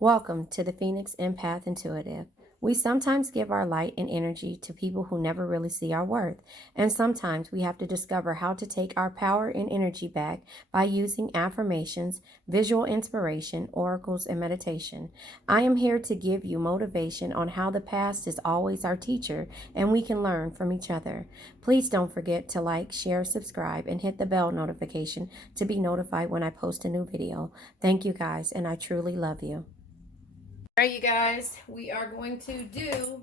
Welcome to the Phoenix Empath Intuitive. We sometimes give our light and energy to people who never really see our worth, and sometimes we have to discover how to take our power and energy back by using affirmations, visual inspiration, oracles, and meditation. I am here to give you motivation on how the past is always our teacher and we can learn from each other. Please don't forget to like, share, subscribe, and hit the bell notification to be notified when I post a new video. Thank you guys, and I truly love you. All right, you guys, we are going to do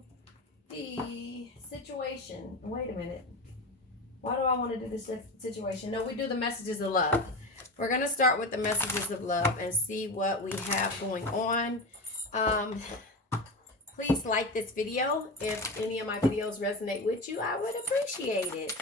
the situation. Wait a minute. Why do I want to do this situation? No, we do the messages of love. We're going to start with the messages of love and see what we have going on. Please like this video. If any of my videos resonate with you, I would appreciate it.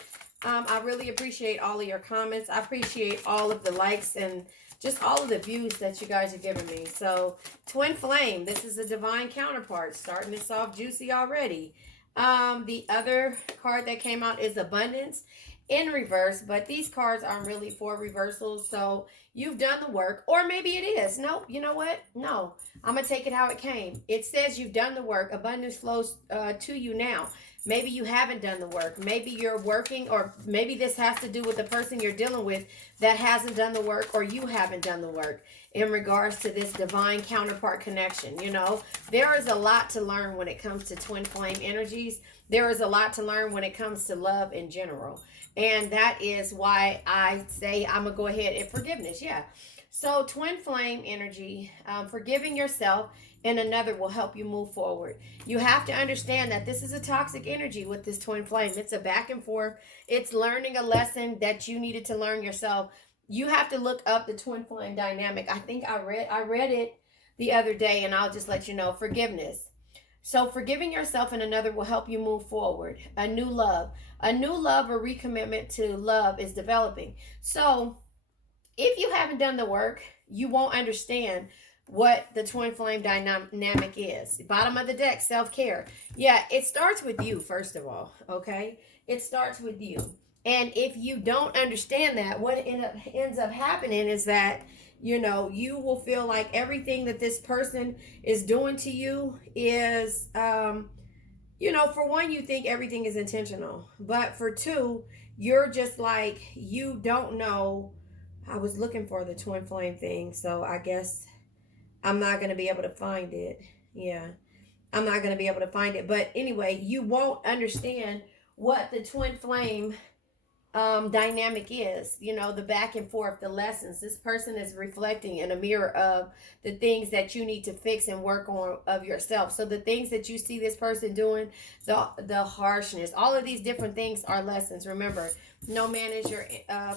I really appreciate all of your comments. I appreciate all of the likes and just all of the views that you guys are giving me. So, Twin Flame, this is a divine counterpart. Starting this off juicy already. The other card that came out is Abundance in reverse, but these cards aren't really for reversals. So, you've done the work, or maybe it is. No, you know what? No, I'm going to take it how it came. It says you've done the work. Abundance flows to you now. Maybe you haven't done the work. Maybe you're working, or maybe this has to do with the person you're dealing with that hasn't done the work, or you haven't done the work in regards to this divine counterpart connection. You know, there is a lot to learn when it comes to twin flame energies. There is a lot to learn when it comes to love in general. And that is why I say I'm going to go ahead and forgiveness. Yeah. So twin flame energy, forgiving yourself and another will help you move forward. You have to understand that this is a toxic energy with this twin flame. It's a back and forth. It's learning a lesson that you needed to learn yourself. You have to look up the twin flame dynamic. I think I read it the other day, and I'll just let you know. Forgiveness. So forgiving yourself and another will help you move forward. A new love or recommitment to love is developing. So if you haven't done the work, you won't understand what the twin flame dynamic is. Bottom of the deck, self-care. Yeah, it starts with you, first of all, okay? It starts with you. And if you don't understand that, what ends up happening is that, you know, you will feel like everything that this person is doing to you is, you know, for one, you think everything is intentional. But for two, you're just like, you don't know. I was looking for the twin flame thing, so I guess I'm not going to be able to find it. Yeah, I'm not going to be able to find it. But anyway, you won't understand what the twin flame dynamic is, you know, the back and forth, the lessons. This person is reflecting in a mirror of the things that you need to fix and work on of yourself. So the things that you see this person doing, the harshness, all of these different things are lessons. Remember, no man is your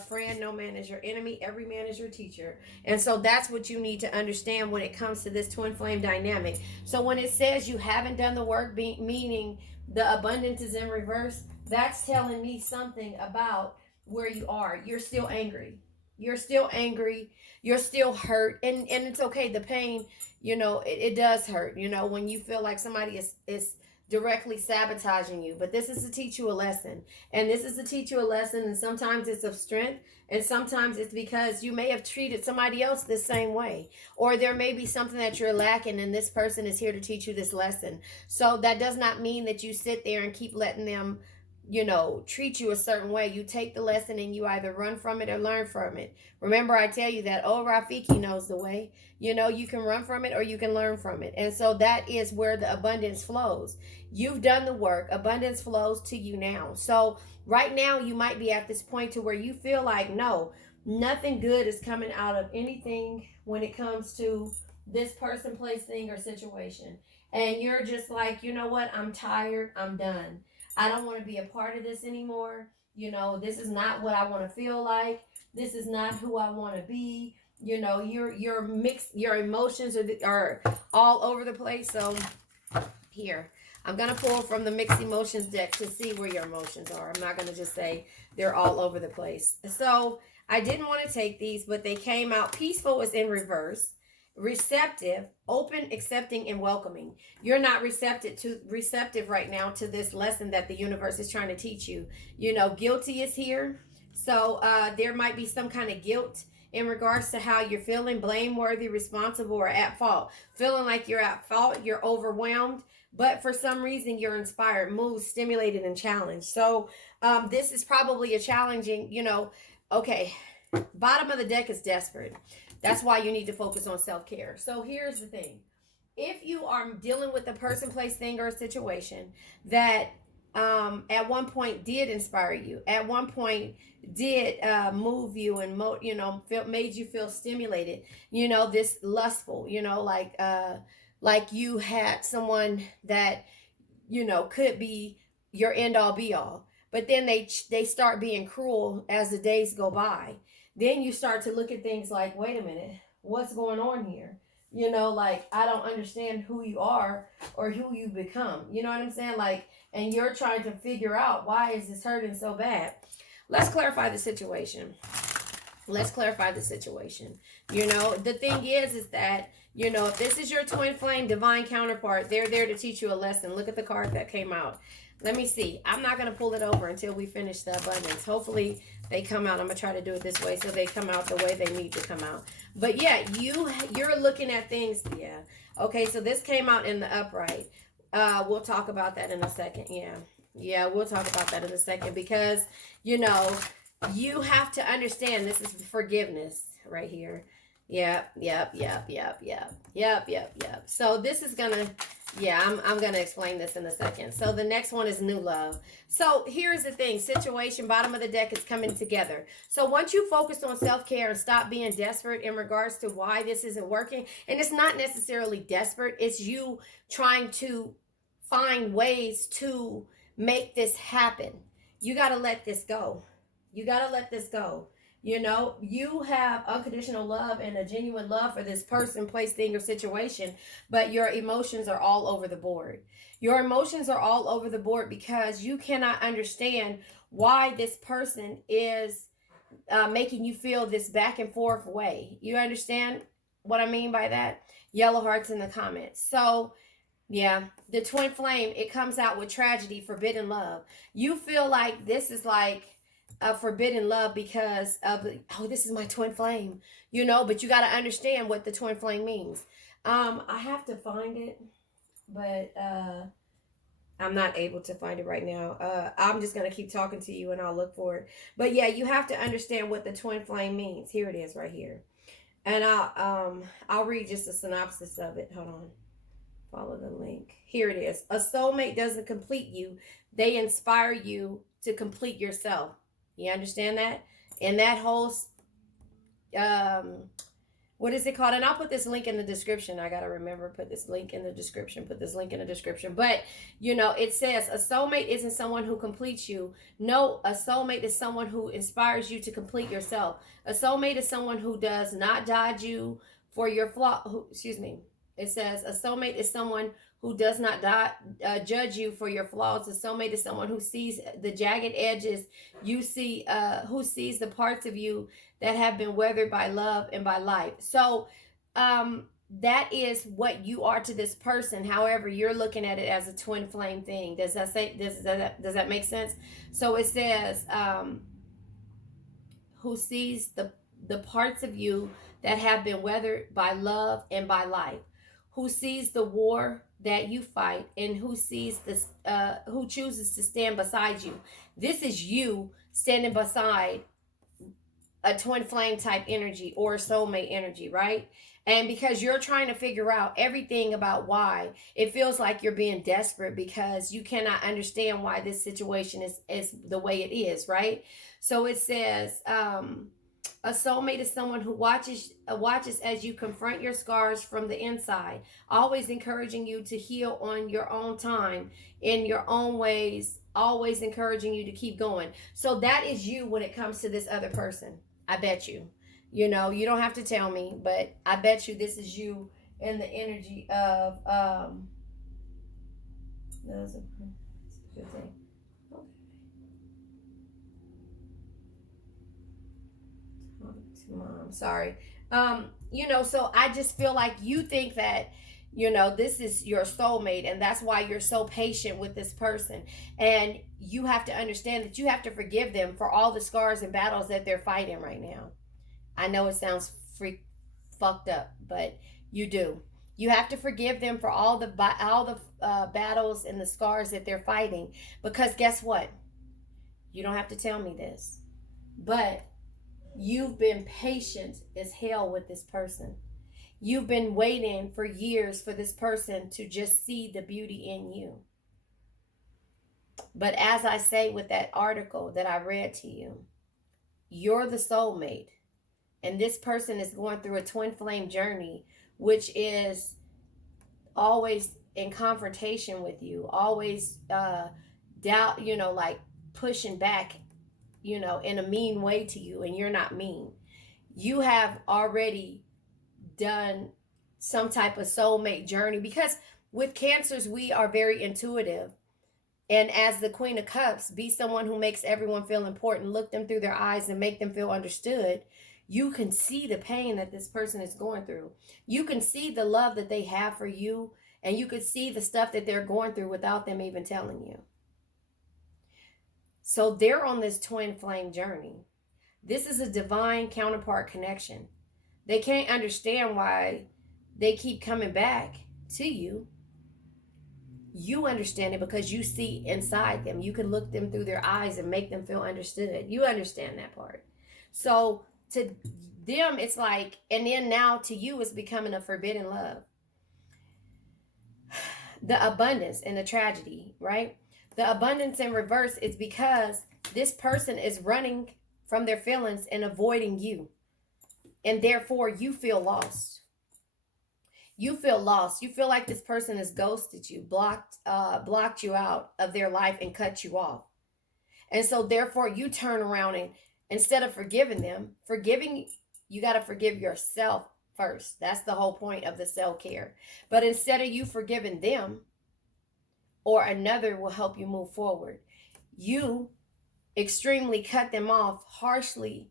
friend, no man is your enemy, every man is your teacher. And so that's what you need to understand when it comes to this twin flame dynamic. So when it says you haven't done the work, meaning the abundance is in reverse, that's telling me something about where you are. You're still angry. You're still angry. You're still hurt. And it's okay. The pain, you know, it does hurt, you know, when you feel like somebody is directly sabotaging you. But this is to teach you a lesson. And this is to teach you a lesson. And sometimes it's of strength. And sometimes it's because you may have treated somebody else the same way. Or there may be something that you're lacking, and this person is here to teach you this lesson. So that does not mean that you sit there and keep letting them, you know, treat you a certain way. You take the lesson and you either run from it or learn from it. Remember, I tell you that old Rafiki knows the way. You know, you can run from it or you can learn from it. And so that is where the abundance flows. You've done the work. Abundance flows to you now. So right now you might be at this point to where you feel like, no, nothing good is coming out of anything when it comes to this person, place, thing, or situation. And you're just like, you know what? I'm tired. I'm done. I don't want to be a part of this anymore. You know, this is not what I want to feel like. This is not who I want to be. You know, you're mixed. Your emotions are all over the place. So here, I'm going to pull from the mixed emotions deck to see where your emotions are. I'm not going to just say they're all over the place. So I didn't want to take these, but they came out. Peaceful is in reverse. Receptive, open, accepting, and welcoming. You're not receptive right now to this lesson that the universe is trying to teach you. You know, guilty is here. So there might be some kind of guilt in regards to how you're feeling, blameworthy, responsible, or at fault. Feeling like you're at fault, you're overwhelmed, but for some reason you're inspired, moved, stimulated, and challenged. So this is probably a challenging, okay, bottom of the deck is desperate. That's why you need to focus on self-care. So here's the thing. If you are dealing with a person, place, thing, or a situation that at one point did inspire you, at one point did move you and made you feel stimulated, this lustful, like you had someone that could be your end all be all, but then they start being cruel as the days go by. Then you start to look at things like, wait a minute, what's going on here? Like, I don't understand who you are or who you become. You know what I'm saying? Like, and you're trying to figure out, why is this hurting so bad? Let's clarify the situation. The thing is that, if this is your twin flame, divine counterpart, they're there to teach you a lesson. Look at the card that came out. Let me see. I'm not going to pull it over until we finish the abundance. Hopefully they come out. I'm going to try to do it this way so they come out the way they need to come out. But yeah, you're looking at things. Yeah. Okay, so this came out in the upright. We'll talk about that in a second. Yeah, we'll talk about that in a second, because, you have to understand this is forgiveness right here. Yep. So this is gonna, I'm gonna explain this in a second. So the next one is new love. So here's the thing, situation, bottom of the deck is coming together. So once you focus on self-care and stop being desperate in regards to why this isn't working, and it's not necessarily desperate, it's you trying to find ways to make this happen. You gotta let this go. You have unconditional love and a genuine love for this person, place, thing, or situation, but your emotions are all over the board. Because you cannot understand why this person is making you feel this back and forth way. You understand what I mean by that? Yellow hearts in the comments. So, yeah, the twin flame, it comes out with tragedy, forbidden love. You feel like this is like a forbidden love because of, this is my twin flame, but you got to understand what the twin flame means. I have to find it, but I'm not able to find it right now. I'm just going to keep talking to you and I'll look for it. But yeah, you have to understand what the twin flame means. Here it is right here. And I'll read just a synopsis of it. Hold on. Follow the link. Here it is. A soulmate doesn't complete you. They inspire you to complete yourself. You understand that? And that whole, what is it called? And I'll put this link in the description. I got to remember, put this link in the description. But, it says a soulmate isn't someone who completes you. No, a soulmate is someone who inspires you to complete yourself. A soulmate is someone who does not judge you for your flaw. It says a soulmate is someone who does not judge you for your flaws. A soulmate is someone who sees the jagged edges. You see, who sees the parts of you that have been weathered by love and by life. So that is what you are to this person. However, you're looking at it as a twin flame thing. Does that make sense? So it says who sees the parts of you that have been weathered by love and by life. Who sees the war that you fight, and who sees this, who chooses to stand beside you. This is you standing beside a twin flame type energy or soulmate energy, right? And because you're trying to figure out everything about why it feels like you're being desperate, because you cannot understand why this situation is the way it is, right? So it says, a soulmate is someone who watches as you confront your scars from the inside, always encouraging you to heal on your own time, in your own ways, always encouraging you to keep going. So that is you when it comes to this other person. I bet you. You don't have to tell me, but I bet you this is you in the energy of that's a good thing. Mom, sorry. So I just feel like you think that, this is your soulmate, and that's why you're so patient with this person. And you have to understand that you have to forgive them for all the scars and battles that they're fighting right now. I know it sounds fucked up, but you do. You have to forgive them for all the battles and the scars that they're fighting. Because guess what? You don't have to tell me this, but you've been patient as hell with this person. You've been waiting for years for this person to just see the beauty in you. But as I say with that article that I read to you, you're the soulmate. And this person is going through a twin flame journey, which is always in confrontation with you, always doubt, like pushing back, in a mean way to you, and you're not mean. You have already done some type of soulmate journey, because with Cancers, we are very intuitive. And as the Queen of Cups, be someone who makes everyone feel important, look them through their eyes and make them feel understood. You can see the pain that this person is going through. You can see the love that they have for you, and you could see the stuff that they're going through without them even telling you. So they're on this twin flame journey. This is a divine counterpart connection. They can't understand why they keep coming back to you. You understand it because you see inside them. You can look them through their eyes and make them feel understood. You understand that part. So to them, it's like, and then now to you, it's becoming a forbidden love. The abundance and the tragedy, right? The abundance in reverse is because this person is running from their feelings and avoiding you. And therefore, you feel lost. You feel lost. You feel like this person has ghosted you, blocked you out of their life and cut you off. And so therefore you turn around and instead of forgiving them, you got to forgive yourself first. That's the whole point of the self-care. But instead of you forgiving them, or another will help you move forward, you extremely cut them off, harshly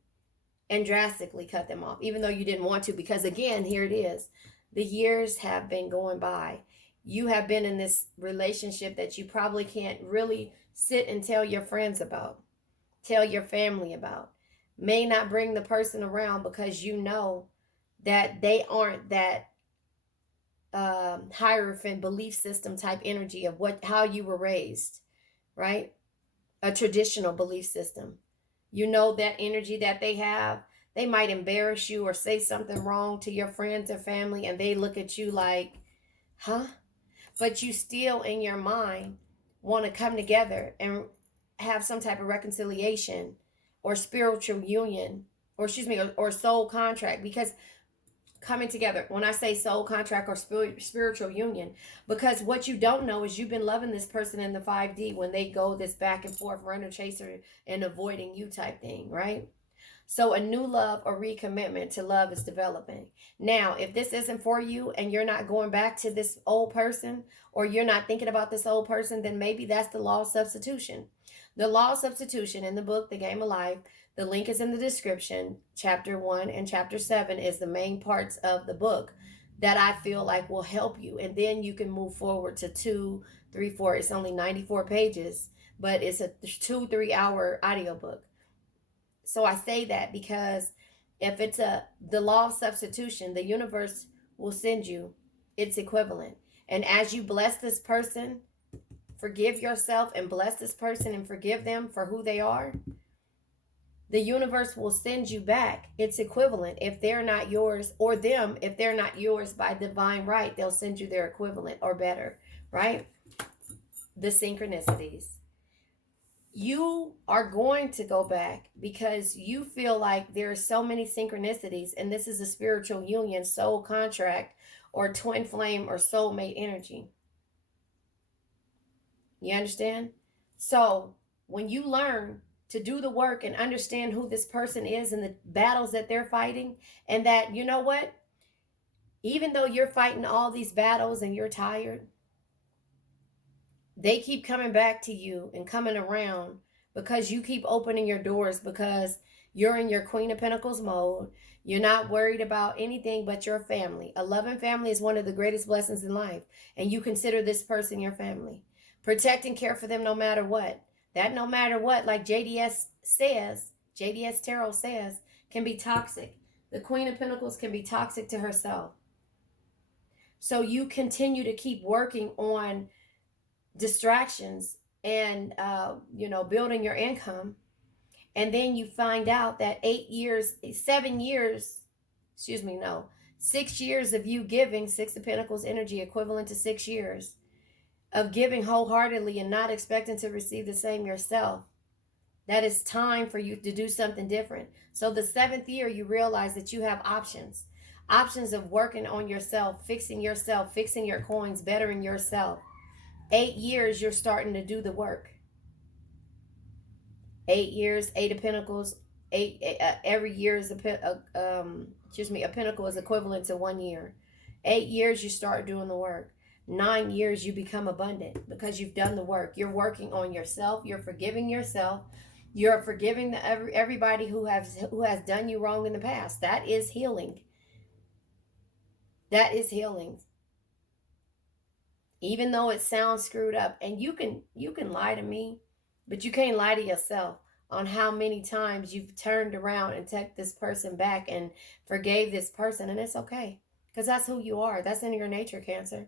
and drastically cut them off, even though you didn't want to, because again, here it is. The years have been going by. You have been in this relationship that you probably can't really sit and tell your friends about, tell your family about. May not bring the person around because you know that they aren't that hierophant belief system type energy of how you were raised, right? A traditional belief system. You know that energy that they have. They might embarrass you or say something wrong to your friends or family, and they look at you like, huh? But you still in your mind want to come together and have some type of reconciliation or spiritual union, or soul contract. Because coming together, when I say soul contract or spiritual union, because what you don't know is you've been loving this person in the 5D when they go this back and forth runner chaser and avoiding you type thing, right? So a new love or recommitment to love is developing. Now, if this isn't for you and you're not going back to this old person, or you're not thinking about this old person, then maybe that's the law of substitution. The law of substitution in the book, The Game of Life, the link is in the description. Chapter 1 and Chapter 7 is the main parts of the book that I feel like will help you. And then you can move forward to 2, 3, 4. It's only 94 pages, but it's a 2-3 hour audiobook. So I say that because if it's the law of substitution, the universe will send you its equivalent. And as you bless this person, forgive yourself and bless this person and forgive them for who they are, the universe will send you back its equivalent. If they're not yours, or them, if they're not yours by divine right, they'll send you their equivalent or better, right? The synchronicities. You are going to go back because you feel like there are so many synchronicities, and this is a spiritual union, soul contract, or twin flame or soulmate energy. You understand? So when you learn to do the work and understand who this person is and the battles that they're fighting, and that, you know what, even though you're fighting all these battles and you're tired, they keep coming back to you and coming around because you keep opening your doors, because you're in your Queen of Pentacles mode. You're not worried about anything but your family. A loving family is one of the greatest blessings in life, and you consider this person your family. Protect and care for them no matter what. That no matter what, like JDS Tarot says, can be toxic. The Queen of Pentacles can be toxic to herself. So you continue to keep working on distractions and, building your income. And then you find out that 6 years of you giving, Six of Pentacles energy, equivalent to 6 years of giving wholeheartedly and not expecting to receive the same yourself. That it's time for you to do something different. So the 7th year, you realize that you have options of working on yourself, fixing your coins, bettering yourself. 8 years, you're starting to do the work. 8 years, 8 of Pentacles. Every year is a pentacle is equivalent to 1 year. 8 years, you start doing the work. 9 years, you become abundant because you've done the work. You're working on yourself. You're forgiving yourself. You're forgiving everybody who has done you wrong in the past. That is healing. That is healing. Even though it sounds screwed up, and you can lie to me, but you can't lie to yourself on how many times you've turned around and took this person back and forgave this person, and it's okay because that's who you are. That's in your nature, Cancer.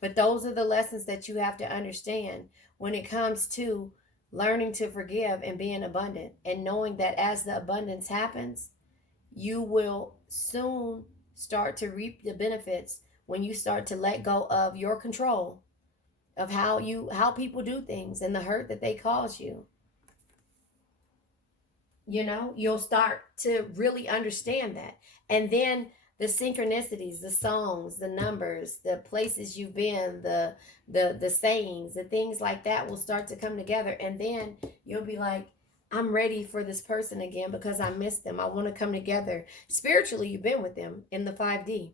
But those are the lessons that you have to understand when it comes to learning to forgive and being abundant, and knowing that as the abundance happens, you will soon start to reap the benefits when you start to let go of your control of how people do things and the hurt that they cause you. You'll start to really understand that. And then the synchronicities, the songs, the numbers, the places you've been, the sayings, the things like that will start to come together. And then you'll be like, I'm ready for this person again because I miss them. I want to come together. Spiritually, you've been with them in the 5D.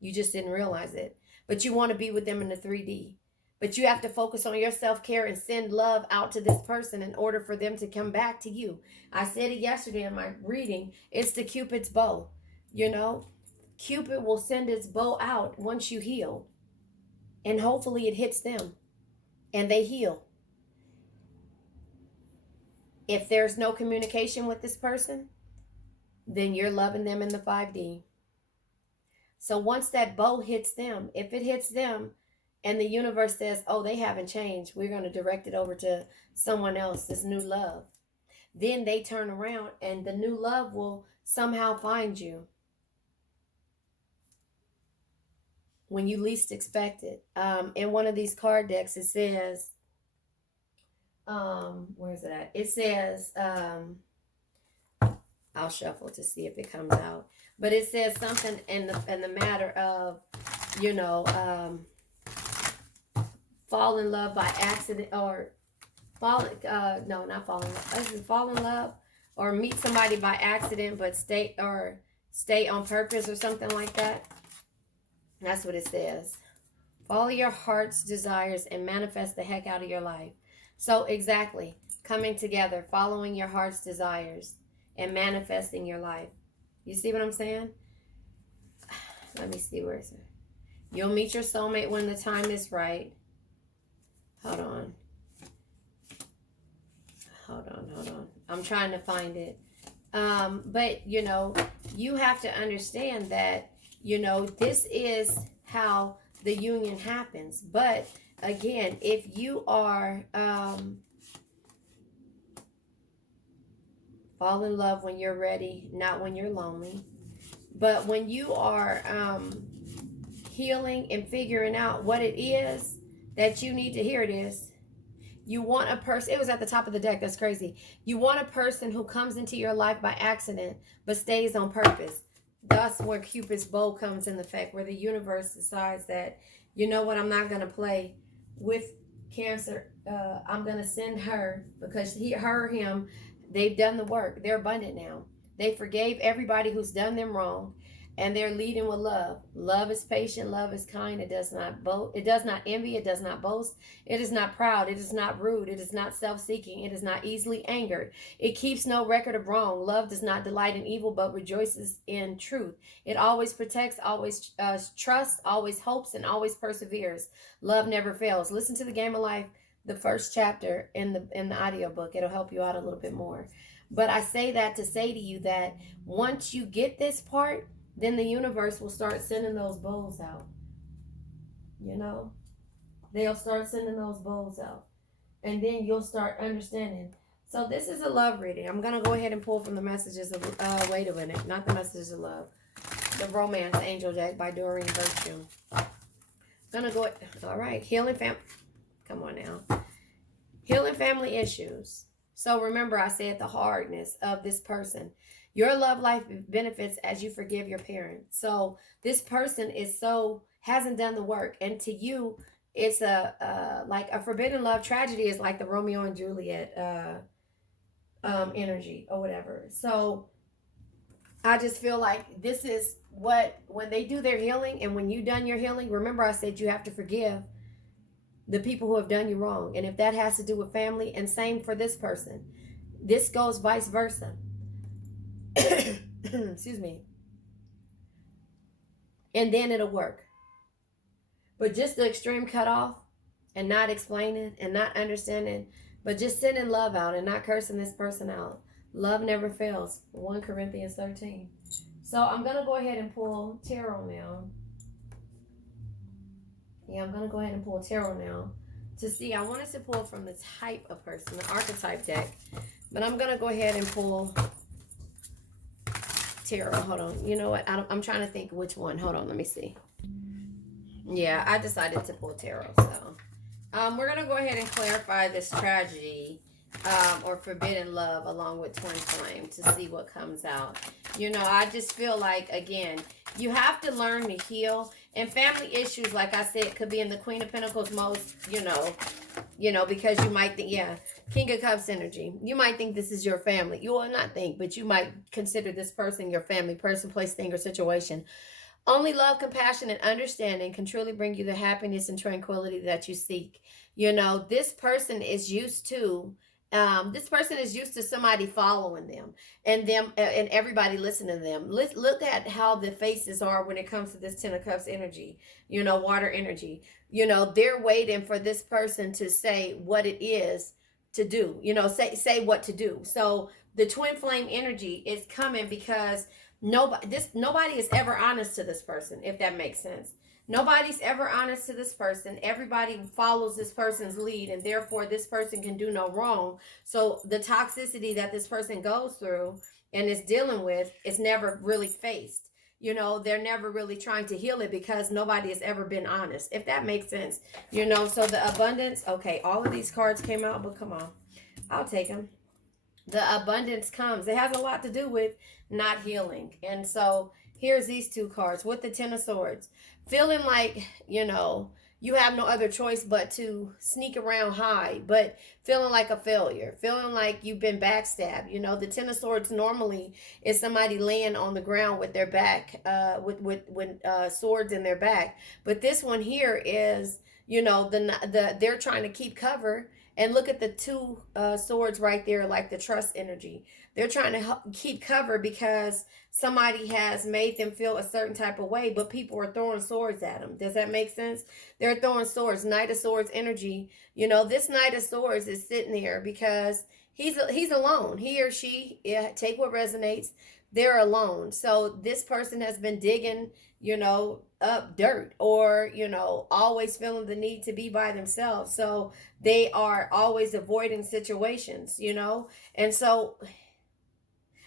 You just didn't realize it. But you want to be with them in the 3D. But you have to focus on your self-care and send love out to this person in order for them to come back to you. I said it yesterday in my reading. It's the Cupid's bow. Cupid will send its bow out once you heal. And hopefully it hits them. And they heal. If there's no communication with this person, then you're loving them in the 5D. So once that bow hits them, if it hits them, and the universe says, oh, they haven't changed, we're going to direct it over to someone else, this new love. Then they turn around and the new love will somehow find you when you least expect it. In one of these card decks, it says, where is it at? It says, I'll shuffle to see if it comes out. But it says something in the matter of, fall in love by accident, or fall in love, or meet somebody by accident but stay on purpose or something like that. That's what it says. Follow your heart's desires and manifest the heck out of your life. So exactly, coming together, following your heart's desires and manifesting your life. You see what I'm saying? Let me see, where is it? You'll meet your soulmate when the time is right. Hold on. I'm trying to find it. But, you have to understand that, this is how the union happens. But, again, if you are, fall in love when you're ready, not when you're lonely. But when you are healing and figuring out what it is that you need to hear, it is, you want a person, it was at the top of the deck, that's crazy. You want a person who comes into your life by accident, but stays on purpose. That's where Cupid's bow comes in effect, where the universe decides that, you know what, I'm not going to play with Cancer. I'm going to send her, because him, they've done the work. They're abundant now. They forgave everybody who's done them wrong. And they're leading with love. Love is patient. Love is kind. It does not boast. It does not envy. It does not boast. It is not proud. It is not rude. It is not self-seeking. It is not easily angered. It keeps no record of wrong. Love does not delight in evil, but rejoices in truth. It always protects, always trusts, always hopes, and always perseveres. Love never fails. Listen to The Game of Life, the first chapter in the audiobook. It'll help you out a little bit more. But I say that to say to you that once you get this part, then the universe will start sending those bowls out. You know, they'll start sending those bowls out. And then you'll start understanding. So this is a love reading. I'm going to go ahead and pull from the messages of, wait a minute, not the messages of love. The Romance Angel deck by Doreen Virtue. Gonna go, all right, healing family, come on now. Healing family issues. So remember I said the hardness of this person. Your love life benefits as you forgive your parents. So this person hasn't done the work. And to you, it's like a forbidden love tragedy is like the Romeo and Juliet energy or whatever. So I just feel like this is when they do their healing, and when you done your healing, remember I said you have to forgive the people who have done you wrong. And if that has to do with family, and same for this person, this goes vice versa. Excuse me. And then it'll work. But just the extreme cutoff and not explaining and not understanding, but just sending love out and not cursing this person out. Love never fails. 1 Corinthians 13. So I'm going to go ahead and pull tarot now. Yeah, I'm going to go ahead and pull tarot now to see. I wanted to pull from the type of person, the archetype deck. But I'm going to go ahead and pull tarot. Hold on. You know what? I'm trying to think which one. Hold on. Let me see. Yeah, I decided to pull tarot. So we're going to go ahead and clarify this tragedy or forbidden love along with twin flame to see what comes out. You know, I just feel like, again, you have to learn to heal. And family issues, like I said, could be in the Queen of Pentacles most, you know, because you might think, yeah, King of Cups energy. You might think this is your family. You will not think, but you might consider this person your family, person, place, thing, or situation. Only love, compassion, and understanding can truly bring you the happiness and tranquility that you seek. You know, this person is used to somebody following them and everybody listening to them. Look at how the faces are when it comes to this 10 of Cups energy, you know, water energy. You know, they're waiting for this person to say what it is to do, you know, say what to do. So the twin flame energy is coming because nobody is ever honest to this person, if that makes sense. Nobody's ever honest to this person. Everybody follows this person's lead, and therefore this person can do no wrong. So the toxicity that this person goes through and is dealing with is never really faced. You know, they're never really trying to heal it because nobody has ever been honest, if that makes sense. You know, so the abundance, okay, all of these cards came out, but come on, I'll take them. The abundance comes. It has a lot to do with not healing. And so here's these two cards with the 10 of Swords. Feeling like, you know, you have no other choice but to sneak around, hide, but feeling like a failure, feeling like you've been backstabbed. You know, the 10 of Swords normally is somebody laying on the ground with their back, with swords in their back. But this one here is, you know, they're trying to keep cover. And look at the two swords right there, like the trust energy. They're trying to keep cover because somebody has made them feel a certain type of way, but people are throwing swords at them. Does that make sense? They're throwing swords. Knight of Swords energy. You know, this Knight of Swords is sitting there because he's alone. He or she, take what resonates. They're alone. So this person has been digging, you know, up dirt, or, you know, always feeling the need to be by themselves. So they are always avoiding situations, you know. And so,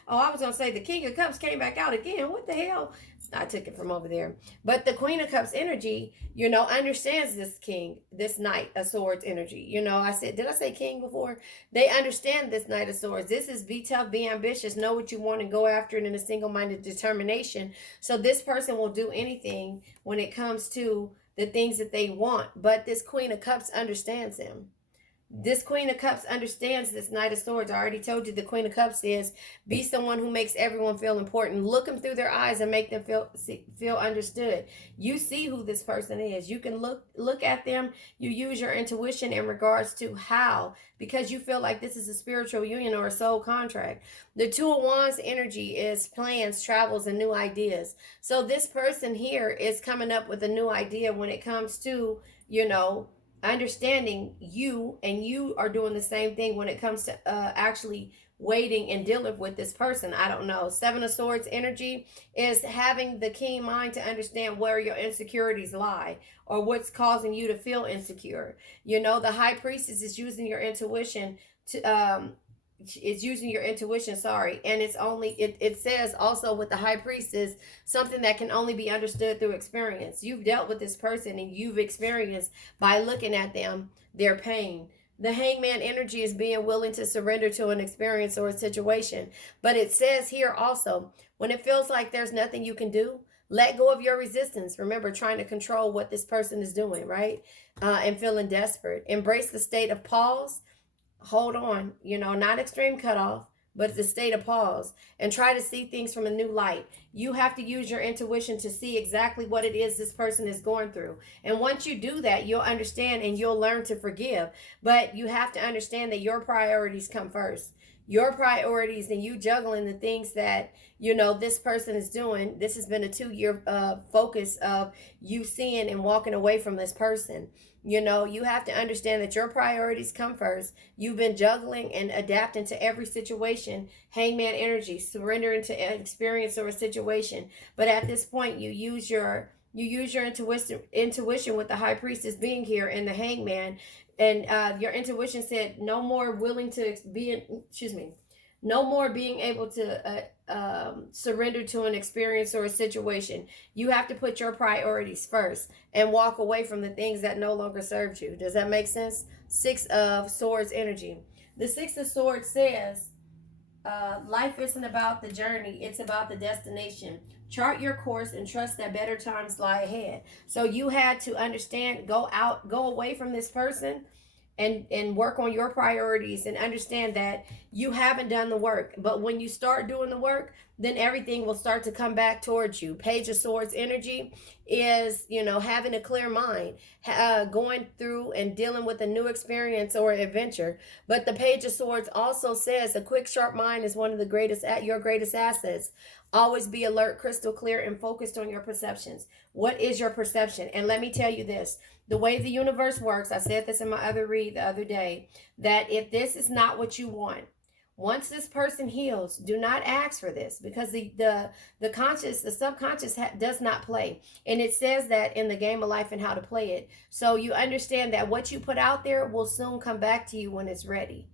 oh, I was going to say the King of Cups came back out again. What the hell? I took it from over there. But the Queen of Cups energy, you know, understands this king, this Knight of Swords energy. You know, did I say king before? They understand this Knight of Swords. This is be tough, be ambitious, know what you want and go after it in a single-minded determination. So this person will do anything when it comes to the things that they want. But this Queen of Cups understands them. This Queen of Cups understands this Knight of Swords. I already told you the Queen of Cups is be someone who makes everyone feel important. Look them through their eyes and make them feel understood. You see who this person is. You can look at them. You use your intuition in regards to how, because you feel like this is a spiritual union or a soul contract. The Two of Wands energy is plans, travels, and new ideas. So this person here is coming up with a new idea when it comes to, you know, understanding you, and you are doing the same thing when it comes to actually waiting and dealing with this person. I don't know. Seven of Swords energy is having the keen mind to understand where your insecurities lie or what's causing you to feel insecure. You know, the High Priestess is using your intuition to it's using your intuition, sorry, and it's only it says also with the High Priestess something that can only be understood through experience. You've dealt with this person and you've experienced by looking at them their pain. The Hangman energy is being willing to surrender to an experience or a situation. But it says here also, when it feels like there's nothing you can do, let go of your resistance. Remember, trying to control what this person is doing, right? And feeling desperate. Embrace the state of pause. Hold on, not extreme cutoff, but the state of pause, and try to see things from a new light. You have to use your intuition to see exactly what it is this person is going through. And once you do that, you'll understand and you'll learn to forgive. But you have to understand that your priorities come first. Your priorities and you juggling the things that, this person is doing. This has been a 2-year focus of you seeing and walking away from this person. You have to understand that your priorities come first. You've been juggling and adapting to every situation. Hangman energy, surrendering to an experience or a situation. But at this point, you use your intuition with the High Priestess being here and the Hangman. And your intuition said no more willing to be, no more being able to surrender to an experience or a situation. You have to put your priorities first and walk away from the things that no longer served you. Does that make sense? 6 of Swords energy. The 6 of Swords says, life isn't about the journey, it's about the destination. Chart your course and trust that better times lie ahead. So you had to understand, go away from this person and work on your priorities and understand that you haven't done the work. But when you start doing the work, then everything will start to come back towards you. Page of Swords energy is, having a clear mind, going through and dealing with a new experience or adventure. But the Page of Swords also says a quick, sharp mind is one of your greatest assets. Always be alert, crystal clear, and focused on your perceptions. What is your perception? And let me tell you this. The way the universe works, I said this in my other read the other day, that if this is not what you want, once this person heals, do not ask for this, because the subconscious does not play. And it says that in the Game of Life and How to Play It. So you understand that what you put out there will soon come back to you when it's ready.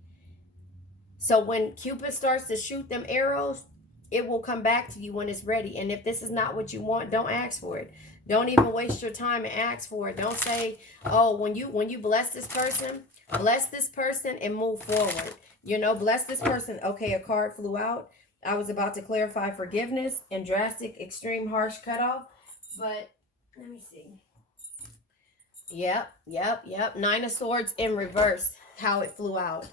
So when Cupid starts to shoot them arrows, it will come back to you when it's ready. And if this is not what you want, don't ask for it. Don't even waste your time and ask for it. Don't say, oh, when you bless this person and move forward. Bless this person. Okay, a card flew out. I was about to clarify forgiveness and drastic, extreme, harsh cutoff. But let me see. Yep. 9 of Swords in reverse, how it flew out.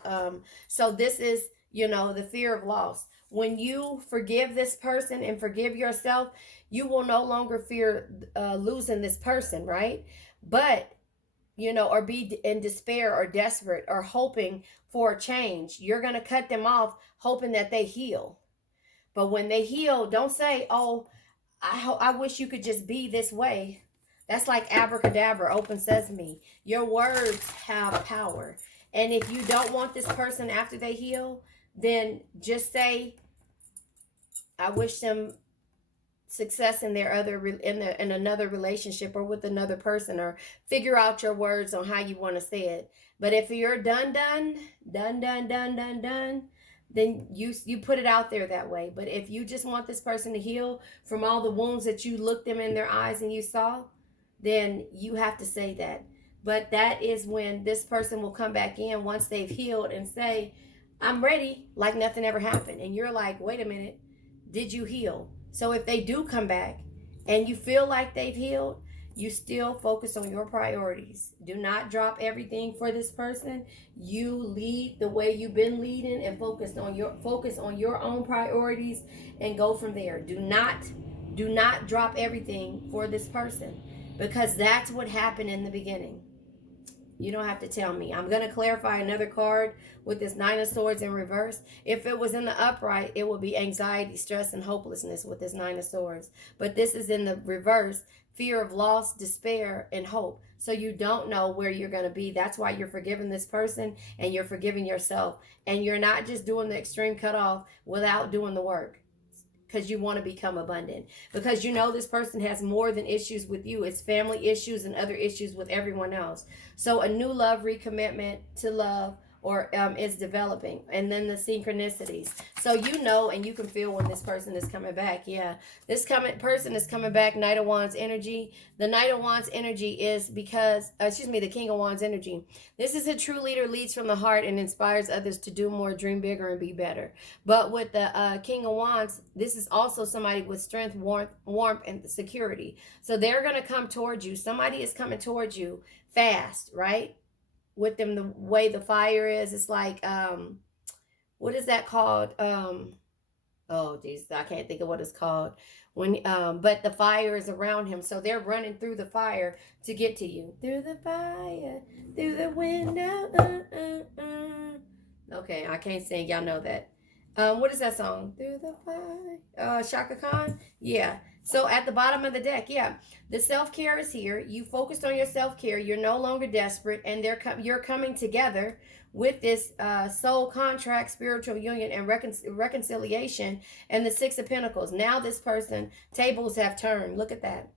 So this is, the fear of loss. When you forgive this person and forgive yourself, you will no longer fear losing this person, right? But, or be in despair or desperate or hoping for a change. You're going to cut them off hoping that they heal. But when they heal, don't say, oh, I wish you could just be this way. That's like abracadabra, open sesame. Your words have power. And if you don't want this person after they heal, then just say, I wish them success in their in another relationship or with another person, or figure out your words on how you want to say it. But if you're done, then you put it out there that way. But if you just want this person to heal from all the wounds that you looked them in their eyes and you saw, then you have to say that. But that is when this person will come back in once they've healed and say, I'm ready, like nothing ever happened. And you're like, wait a minute, did you heal? So if they do come back and you feel like they've healed, you still focus on your priorities. Do not drop everything for this person. You lead the way you've been leading and focus on your own priorities and go from there. Do not drop everything for this person, because that's what happened in the beginning. You don't have to tell me. I'm going to clarify another card with this 9 of Swords in reverse. If it was in the upright, it would be anxiety, stress, and hopelessness with this 9 of Swords. But this is in the reverse, fear of loss, despair, and hope. So you don't know where you're going to be. That's why you're forgiving this person and you're forgiving yourself. And you're not just doing the extreme cutoff without doing the work, because you want to become abundant, because you know this person has more than issues with you. It's family issues and other issues with everyone else. So a new love recommitment to love or is developing. And then the synchronicities, so you know, and you can feel when this person is coming back. Yeah, this person is coming back. Knight of Wands energy. The Knight of Wands energy is because the King of Wands energy. This is a true leader, leads from the heart and inspires others to do more, dream bigger, and be better. But with the King of Wands, this is also somebody with strength, warmth, and security. So they're going to come towards you. Somebody is coming towards you fast, right? With them, the way the fire is, it's like, what is that called? Oh, geez, I can't think of what it's called. But the fire is around him. So they're running through the fire to get to you. Through the fire, through the window. Okay, I can't sing. Y'all know that. What is that song? Through the fire. Shaka Khan? Yeah. So at the bottom of the deck, yeah, the self-care is here. You focused on your self-care. You're no longer desperate, and you're coming together with this soul contract, spiritual union, and reconciliation, and the Six of Pentacles. Now this person, tables have turned. Look at that.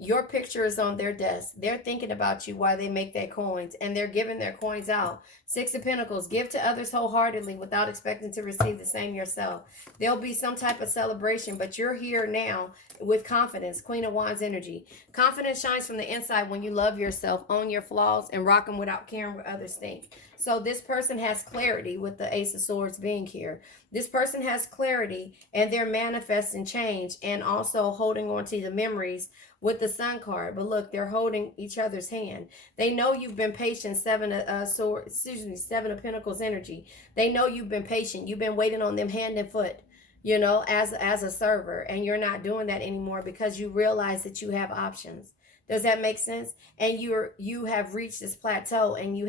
Your picture is on their desk. They're thinking about you while they make their coins, and they're giving their coins out. Six of Pentacles, give to others wholeheartedly without expecting to receive the same yourself. There'll be some type of celebration, but you're here now with confidence. Queen of Wands energy. Confidence shines from the inside when you love yourself, own your flaws, and rock them without caring what others think. So this person has clarity with the Ace of Swords being here. This person has clarity, and they're manifesting change and also holding on to the memories with the Sun card. But look, they're holding each other's hand. They know you've been patient. Seven of Pentacles energy. They know you've been patient. You've been waiting on them hand and foot, you know, as a server, and you're not doing that anymore because you realize that you have options. Does that make sense? And you have reached this plateau, and you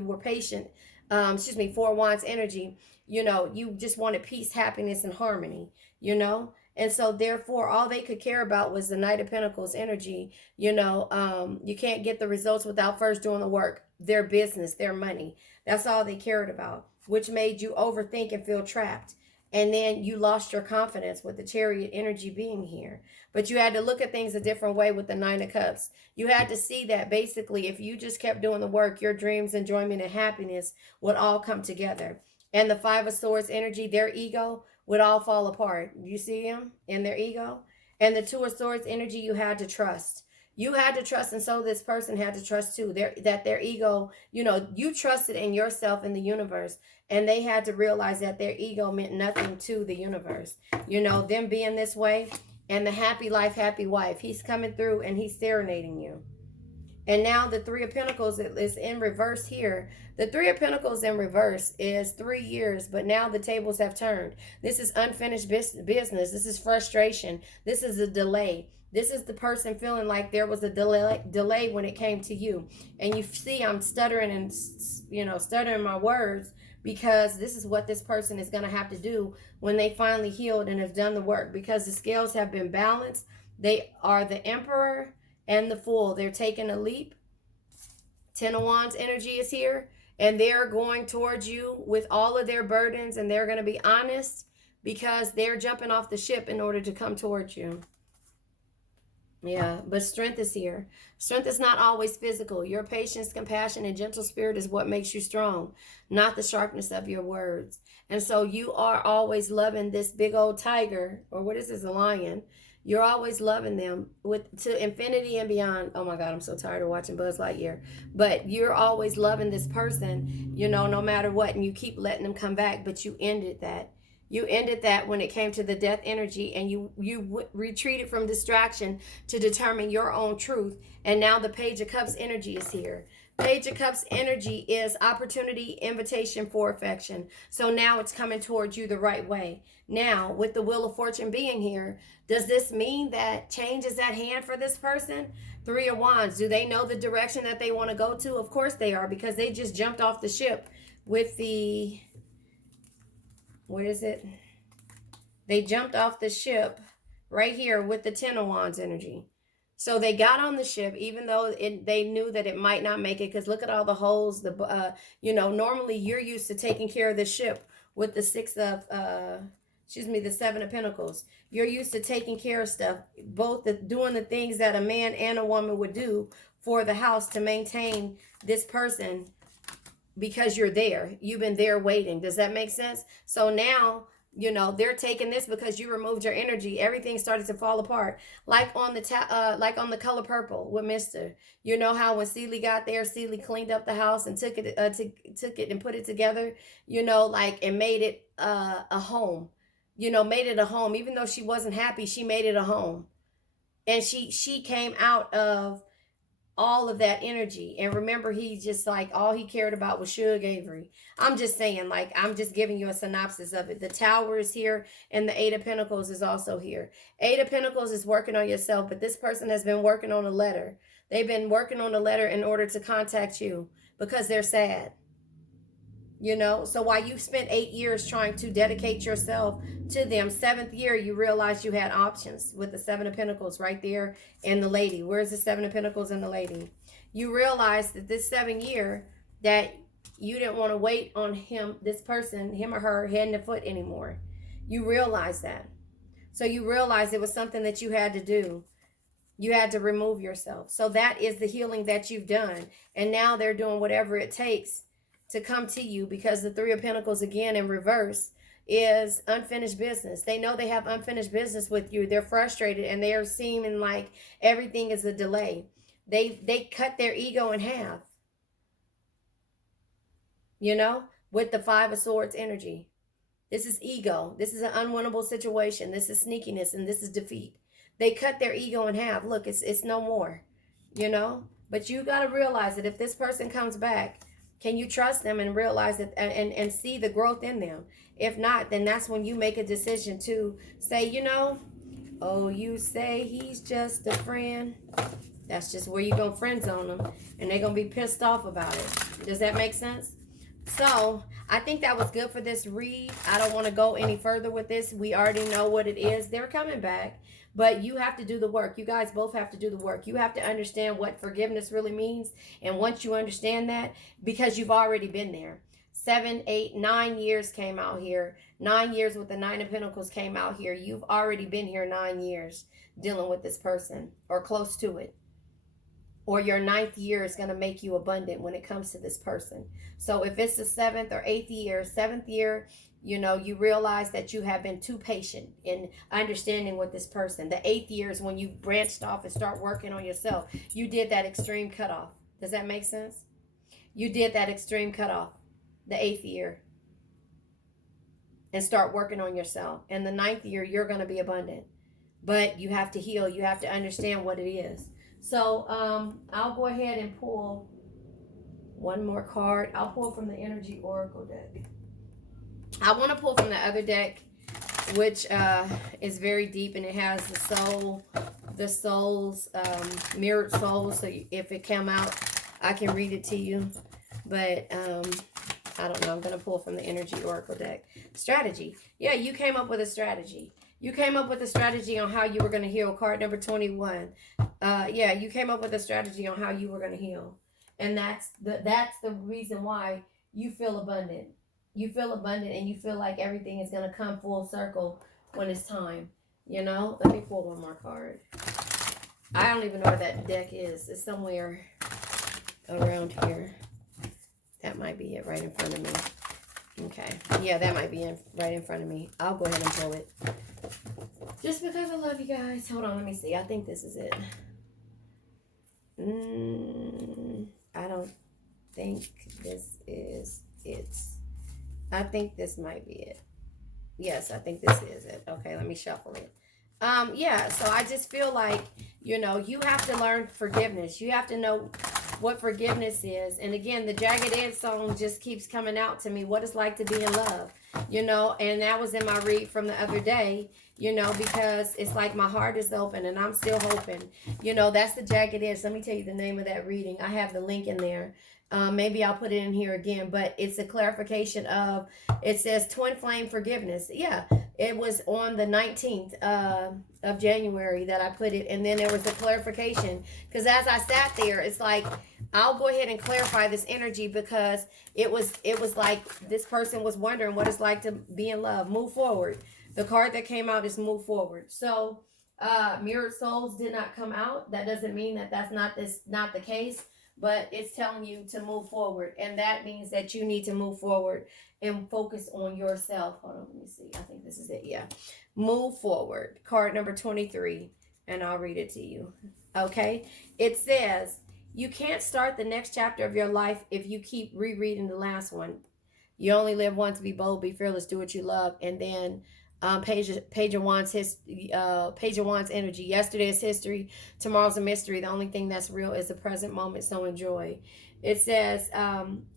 were patient. Four Wands energy. You know, you just wanted peace, happiness, and harmony, you know? And so therefore, all they could care about was the Knight of Pentacles energy. You know, you can't get the results without first doing the work. Their business, their money. That's all they cared about, which made you overthink and feel trapped. And then you lost your confidence with the Chariot energy being here. But you had to look at things a different way with the Nine of Cups. You had to see that basically if you just kept doing the work, your dreams, enjoyment, and happiness would all come together. And the Five of Swords energy, their ego would all fall apart. You see them in their ego? And the Two of Swords energy, you had to trust. You had to trust, and so this person had to trust too. That their ego, you know, you trusted in yourself and the universe, and they had to realize that their ego meant nothing to the universe. You know, them being this way, and the happy life, happy wife. He's coming through, and he's serenading you. And now the Three of Pentacles is in reverse here. The Three of Pentacles in reverse is 3 years, but now the tables have turned. This is unfinished business. This is frustration. This is a delay. This is the person feeling like there was a delay when it came to you. And you see I'm stuttering and, stuttering my words because this is what this person is going to have to do when they finally healed and have done the work, because the scales have been balanced. They are the Emperor and the Fool. They're taking a leap. Ten of Wands energy is here, and they're going towards you with all of their burdens, and they're going to be honest because they're jumping off the ship in order to come towards you. Yeah, but strength is here. Strength is not always physical. Your patience, compassion, and gentle spirit is what makes you strong, not the sharpness of your words. And so you are always loving this big old tiger, or what is this, a lion? You're always loving them to infinity and beyond. Oh my God, I'm so tired of watching Buzz Lightyear. But you're always loving this person, no matter what, and you keep letting them come back, but you ended that. You ended that when it came to the death energy, and you retreated from distraction to determine your own truth. And now the Page of Cups energy is here. Page of Cups energy is opportunity, invitation for affection. So now it's coming towards you the right way. Now, with the Wheel of Fortune being here, does this mean that change is at hand for this person? Three of Wands, do they know the direction that they want to go to? Of course they are, because they just jumped off the ship with the... What is it? They jumped off the ship right here with the Ten of Wands energy. So they got on the ship, even though they knew that it might not make it. Because look at all the holes. Normally you're used to taking care of the ship with the the Seven of Pentacles. You're used to taking care of stuff, doing the things that a man and a woman would do for the house to maintain this person, because you're there. You've been there waiting. Does that make sense? So now, they're taking this because you removed your energy. Everything started to fall apart, like on the Color Purple with Mister. You know how when Celie got there, Celie cleaned up the house and took it and put it together. And made it a home. Made it a home. Even though she wasn't happy, she made it a home, and she came out of all of that energy. And remember, he just like all he cared about was Suge Avery. I'm just saying, like, I'm just giving you a synopsis of it. The Tower is here, and the Eight of Pentacles is also here. Eight of Pentacles is working on yourself, but this person has been working on a letter. They've been working on a letter in order to contact you because they're sad. So while you spent 8 years trying to dedicate yourself to them, 7th year you realized you had options with the Seven of Pentacles right there and the lady. Where's the Seven of Pentacles and the lady? You realized that this 7th year that you didn't want to wait on this person, him or her, head and foot anymore. You realized that. So you realized it was something that you had to do. You had to remove yourself. So that is the healing that you've done. And now they're doing whatever it takes to come to you, because the Three of Pentacles again in reverse is unfinished business. They know they have unfinished business with you. They're frustrated and they are seeming like everything is a delay. They cut their ego in half. With the Five of Swords energy. This is ego. This is an unwinnable situation. This is sneakiness, and this is defeat. They cut their ego in half. Look, it's no more. But you got to realize that if this person comes back, can you trust them and realize that and see the growth in them? If not, then that's when you make a decision to say, oh, you say he's just a friend. That's just where you're going to friend zone them, and they're going to be pissed off about it. Does that make sense? So I think that was good for this read. I don't want to go any further with this. We already know what it is. They're coming back. But you have to do the work. You guys both have to do the work. You have to understand what forgiveness really means. And once you understand that, because you've already been there. 7, 8, 9 years came out here. 9 years with the Nine of Pentacles came out here. You've already been here 9 years dealing with this person or close to it. Or your 9th year is going to make you abundant when it comes to this person. So if it's the 7th or 8th year, 7th year, you realize that you have been too patient in understanding with this person. The 8th year is when you branched off and start working on yourself. You did that extreme cutoff. Does that make sense? You did that extreme cutoff, the 8th year, and start working on yourself. And the 9th year, you're going to be abundant. But you have to heal. You have to understand what it is. So I'll go ahead and pull one more card. I'll pull from the Energy Oracle deck. I want to pull from the other deck, which is very deep, and it has the soul's mirrored soul. So if it come out, I can read it to you. But I don't know. I'm going to pull from the Energy Oracle deck. Strategy. Yeah, you came up with a strategy. You came up with a strategy on how you were going to heal. Card number 21. Yeah, you came up with a strategy on how you were going to heal. And that's the reason why you feel abundant. You feel abundant, and you feel like everything is going to come full circle when it's time. Let me pull one more card. I don't even know where that deck is. It's somewhere around here. That might be it right in front of me. Okay. Yeah, that might be right in front of me. I'll go ahead and pull it. Just because I love you guys. Hold on, let me see. I think this is it. I don't think this is it. I think this might be it. Yes, I think this is it. Okay, let me shuffle it. Yeah, so I just feel like, you have to learn forgiveness. You have to know what forgiveness is. And again, the Jagged Edge song just keeps coming out to me. What it's like to be in love, and that was in my read from the other day, because it's like my heart is open and I'm still hoping. That's the Jagged Edge. Let me tell you the name of that reading. I have the link in there. Maybe I'll put it in here again, but it's a clarification of, it says twin flame forgiveness. Yeah, It was on the 19th of January that I put it. And then there was a clarification. Because as I sat there, it's like, I'll go ahead and clarify this energy, because it was like this person was wondering what it's like to be in love. Move forward. The card that came out is move forward. So mirrored souls did not come out. That doesn't mean that that's not the case, but it's telling you to move forward, and that means that you need to move forward and focus on yourself. Hold on, let me see. I think this is it. Yeah. Move forward. Card number 23, and I'll read it to you. Okay? It says, you can't start the next chapter of your life if you keep rereading the last one. You only live once. Be bold, be fearless, do what you love. And then Page of Wands Page of Wands energy. Yesterday is history, tomorrow's a mystery. The only thing that's real is the present moment, so enjoy. It says,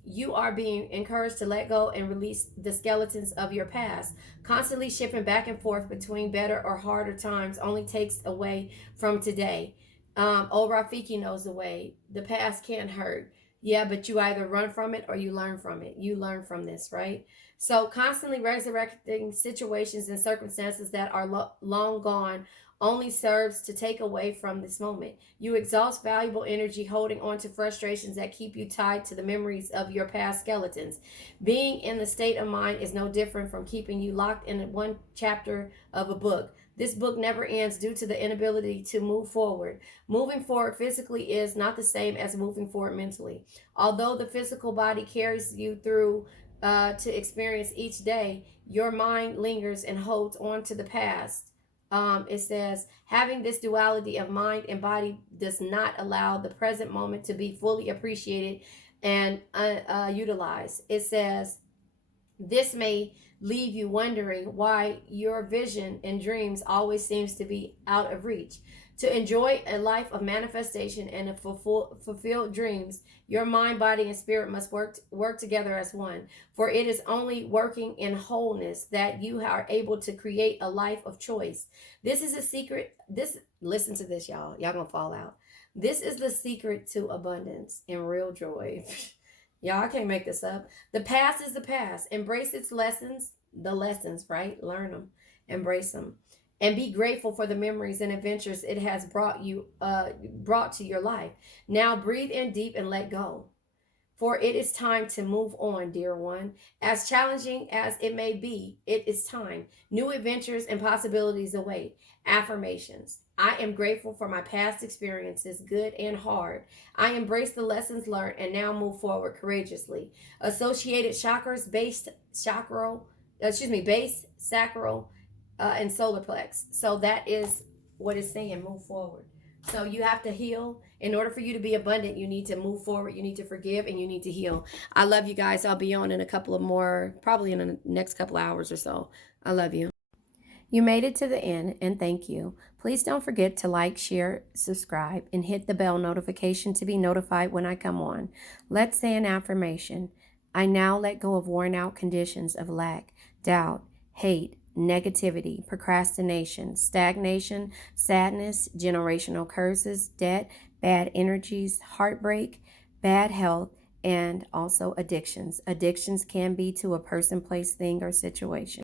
you are being encouraged to let go and release the skeletons of your past. Constantly shifting back and forth between better or harder times only takes away from today. Old Rafiki knows the way. The past can't hurt. Yeah, but you either run from it or you learn from it. You learn from this, right? So constantly resurrecting situations and circumstances that are long gone only serves to take away from this moment. You exhaust valuable energy holding on to frustrations that keep you tied to the memories of your past skeletons. Being in the state of mind is no different from keeping you locked in one chapter of a book. This book never ends due to the inability to move forward. Moving forward physically is not the same as moving forward mentally. Although the physical body carries you through to experience each day, your mind lingers and holds on to the past. It says, having this duality of mind and body does not allow the present moment to be fully appreciated and utilized. It says, this may leave you wondering why your vision and dreams always seems to be out of reach. To enjoy a life of manifestation and fulfilled dreams, your mind, body, and spirit must work together as one. For it is only working in wholeness that you are able to create a life of choice. This is a secret. Listen to this, y'all. Y'all gonna fall out. This is the secret to abundance and real joy. Y'all, I can't make this up. The past is the past. Embrace its lessons, right? Learn them, embrace them, and be grateful for the memories and adventures it has brought to your life. Now breathe in deep and let go. For it is time to move on, dear one. As challenging as it may be, it is time. New adventures and possibilities await. Affirmations. I am grateful for my past experiences, good and hard. I embrace the lessons learned and now move forward courageously. Associated chakras, base, sacral, and solar plex. So that is what it's saying. Move forward. So you have to heal. In order for you to be abundant, you need to move forward. You need to forgive and you need to heal. I love you guys. I'll be on in a couple of more, probably in the next couple hours or so. I love you. You made it to the end, and thank you. Please don't forget to like, share, subscribe, and hit the bell notification to be notified when I come on. Let's say an affirmation. I now let go of worn out conditions of lack, doubt, hate, negativity, procrastination, stagnation, sadness, generational curses, debt, bad energies, heartbreak, bad health, and also addictions. Addictions can be to a person, place, thing, or situation.